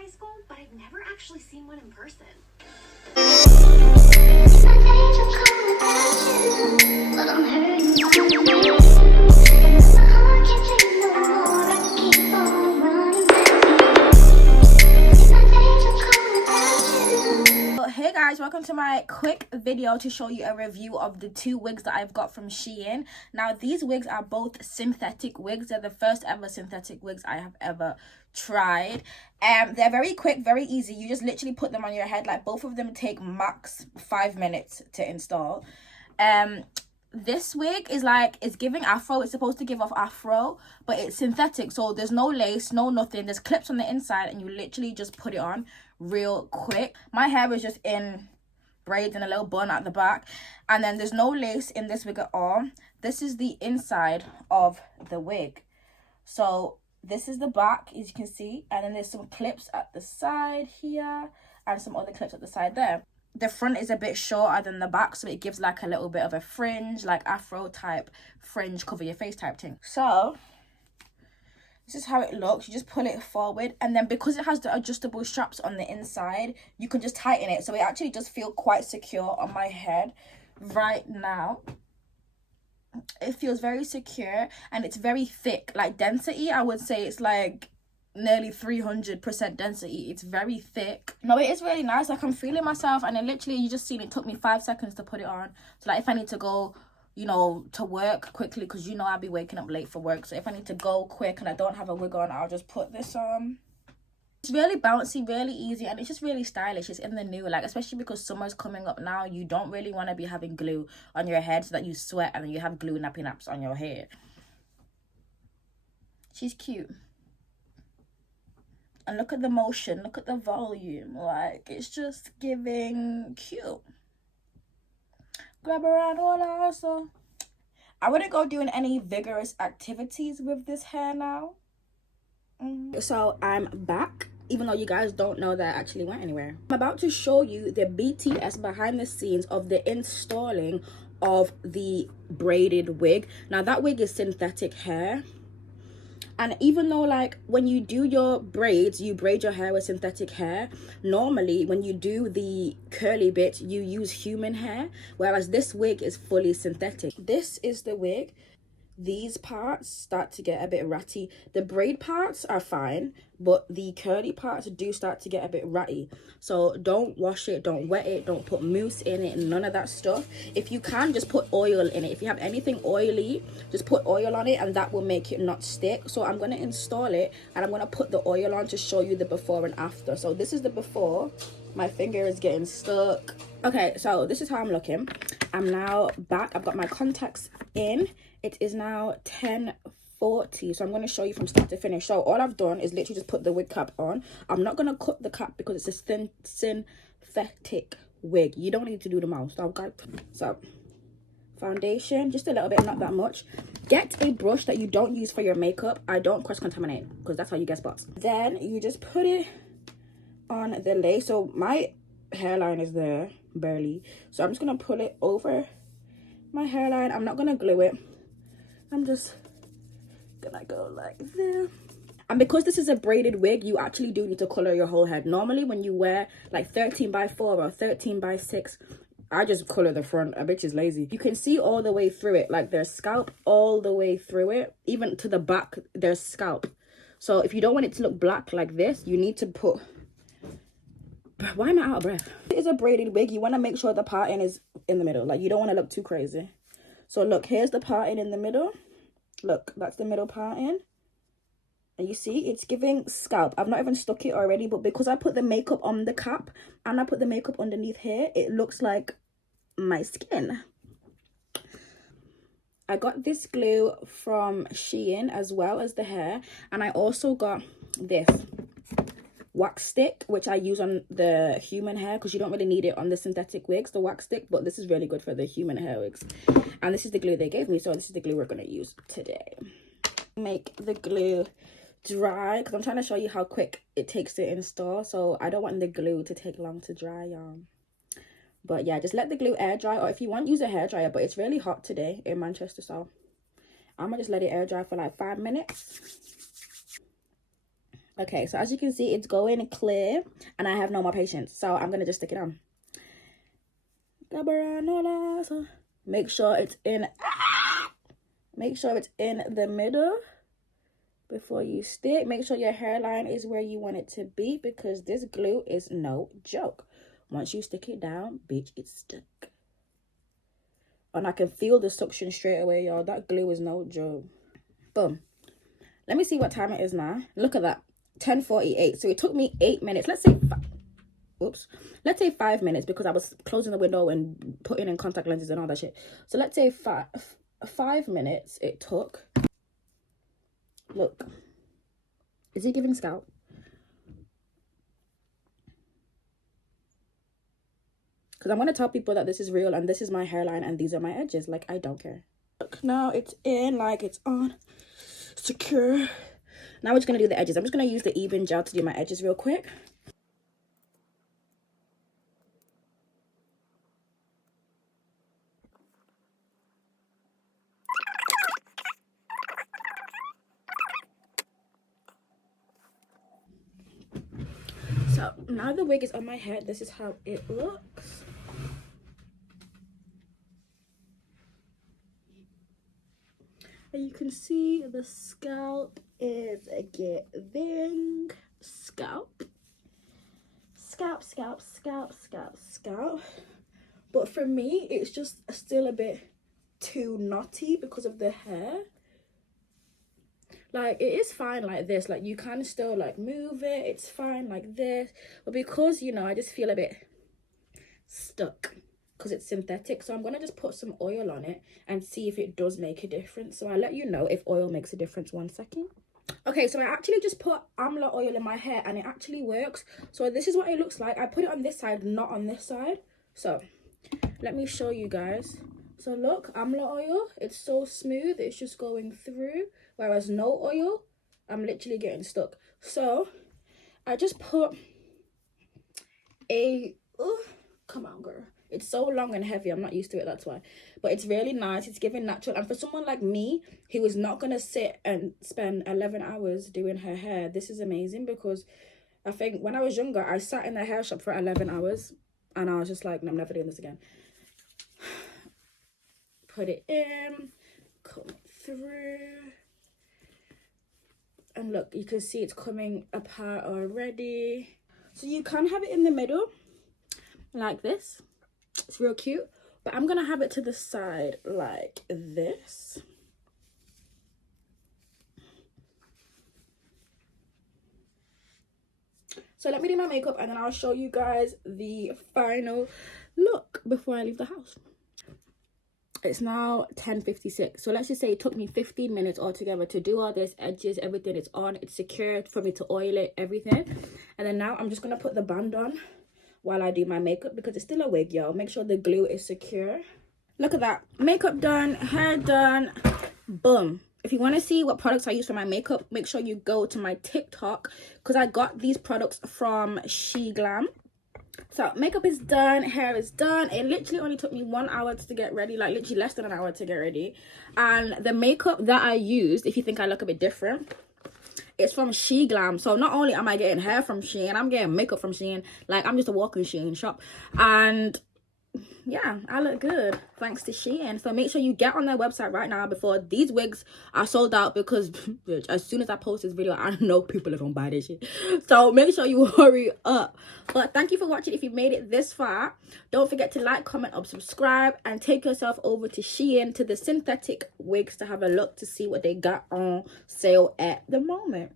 high school, but I've never actually seen one in person. Hey guys, welcome to my quick video to show you a review of the two wigs that I've got from SHEIN. Now these wigs are both synthetic wigs. They're the first ever synthetic wigs I have ever tried. They're very quick, very easy. You just literally put them on your head. Like both of them take max 5 minutes to install. This wig is like, it's giving Afro. It's supposed to give off Afro, but it's synthetic, so there's no lace, no nothing. There's clips on the inside and you literally just put it on real quick. My hair is just in braids and a little bun at the back, and then there's no lace in this wig at all. This is the inside of the wig. So this is the back, as you can see, and then there's some clips at the side here and some other clips at the side there. The front is a bit shorter than the back, so it gives like a little bit of a fringe, like Afro type fringe, cover your face type thing. So this is how it looks. You just pull it forward, and then because it has the adjustable straps on the inside, you can just tighten it, so it actually does feel quite secure on my head right now. It feels very secure, and it's very thick. Like density, I would say it's like nearly 300% density. It's very thick. No, it is really nice. Like I'm feeling myself, and then literally you just seen it took me 5 seconds to put it on. So like if I need to go, you know, to work quickly, because you know I'll be waking up late for work, so if I need to go quick and I don't have a wig on, I'll just put this on. It's really bouncy, really easy, and it's just really stylish. It's in the new, like, especially because summer's coming up now. You don't really want to be having glue on your head so that you sweat and then you have glue nappy naps on your hair. She's cute. And look at the motion, look at the volume. Like, it's just giving cute. Grab around all also. I wouldn't go doing any vigorous activities with this hair now. So I'm back, even though you guys don't know that I actually went anywhere. I'm about to show you the BTS behind the scenes of the installing of the braided wig. Now that wig is synthetic hair, and even though like when you do your braids, you braid your hair with synthetic hair, normally when you do the curly bit you use human hair, whereas this wig is fully synthetic. This is the wig. These parts start to get a bit ratty. The braid parts are fine, but the curly parts do start to get a bit ratty. So don't wash it, don't wet it, don't put mousse in it, none of that stuff. If you can, just put oil in it. If you have anything oily, just put oil on it and that will make it not stick. So I'm going to install it and I'm going to put the oil on to show you the before and after. So this is the before. My finger is getting stuck. Okay, so this is how I'm looking. I'm now back. I've got my contacts in. It is now 10:40, so I'm going to show you from start to finish. So all I've done is literally just put the wig cap on. I'm not going to cut the cap because it's a synthetic wig. You don't need to do the mouth. So foundation, just a little bit, not that much. Get a brush that you don't use for your makeup. I don't cross-contaminate because that's how you get spots. Then you just put it on the lace. So my hairline is there, barely. So I'm just going to pull it over my hairline. I'm not going to glue it. I'm just gonna go like this. And because this is a braided wig, you actually do need to color your whole head. Normally when you wear like 13x4 or 13x6, I just color the front. A bitch is lazy. You can see all the way through it, like there's scalp all the way through it. Even to the back, there's scalp. So if you don't want it to look black like this, you need to put... Why am I out of breath? It is a braided wig. You want to make sure the parting is in the middle. Like you don't want to look too crazy. So look, here's the parting in the middle. Look, that's the middle parting. And you see, it's giving scalp. I've not even stuck it already, but because I put the makeup on the cap and I put the makeup underneath here, it looks like my skin. I got this glue from SHEIN as well as the hair. And I also got this wax stick, which I use on the human hair because you don't really need it on the synthetic wigs, the wax stick, but this is really good for the human hair wigs. And this is the glue they gave me, so this is the glue we're going to use today. Make the glue dry because I'm trying to show you how quick it takes to install, so I don't want the glue to take long to dry, y'all. But yeah, just let the glue air dry, or if you want, use a hair dryer, but it's really hot today in Manchester, so I'm gonna just let it air dry for like 5 minutes. Okay, so as you can see, it's going clear and I have no more patience, so I'm gonna just stick it on. Make sure it's in the middle before you stick. Make sure your hairline is where you want it to be, because this glue is no joke. Once you stick it down, bitch, it's stuck. And I can feel the suction straight away, y'all. That glue is no joke. Boom. Let me see what time it is now. Look at that. 10:48. So it took me 8 minutes. Let's say let's say 5 minutes, because I was closing the window and putting in contact lenses and all that shit. So let's say 5 minutes it took. Look, is it giving scalp? Because I'm going to tell people that this is real and this is my hairline and these are my edges. Like, I don't care. Look, now it's in, like it's on, secure. Now we're just going to do the edges. I'm just going to use the even gel to do my edges real quick. So now the wig is on my head. This is how it looks. And you can see the scalp is giving scalp. But for me, it's just still a bit too knotty because of the hair. Like, it is fine like this. Like, you can still like move it. It's fine like this. But because, you know, I just feel a bit stuck because it's synthetic. So I'm going to just put some oil on it and see if it does make a difference. So I'll let you know if oil makes a difference. 1 second. Okay, so I actually just put amla oil in my hair and it actually works. So this is what it looks like. I put it on this side, not on this side. So let me show you guys. So look, amla oil, it's so smooth, it's just going through. Whereas no oil, I'm literally getting stuck. So I just put a, come on girl. It's so long and heavy, I'm not used to it, that's why. But it's really nice, it's giving natural. And for someone like me, who is not going to sit and spend 11 hours doing her hair, this is amazing. Because I think when I was younger, I sat in the hair shop for 11 hours. And I was just like, no, I'm never doing this again. Put it in, comb it through. And look, you can see it's coming apart already. So you can have it in the middle, like this. It's real cute, but I'm gonna have it to the side like this. So let me do my makeup and then I'll show you guys the final look before I leave the house. It's now 10:56, so let's just say it took me 15 minutes altogether to do all this, edges, everything. It's on, it's secured for me to oil it, everything. And then now I'm just gonna put the band on while I do my makeup, because it's still a wig, y'all. Make sure the glue is secure. Look at that, makeup done, hair done, boom. If you want to see what products I use for my makeup, make sure you go to my TikTok, because I got these products from SHEIN. So makeup is done, hair is done. It literally only took me 1 hour to get ready, like literally less than an hour to get ready. And the makeup that I used, if you think I look a bit different, it's from SHEIN. So not only am I getting hair from SHEIN, I'm getting makeup from SHEIN. Like, I'm just a walking SHEIN shop. And yeah, I look good thanks to SHEIN. So make sure you get on their website right now before these wigs are sold out, because bitch, as soon as I post this video, I know people are gonna buy this shit. So make sure you hurry up. But thank you for watching. If you made it this far, don't forget to like, comment, or subscribe, and take yourself over to SHEIN, to the synthetic wigs, to have a look to see what they got on sale at the moment.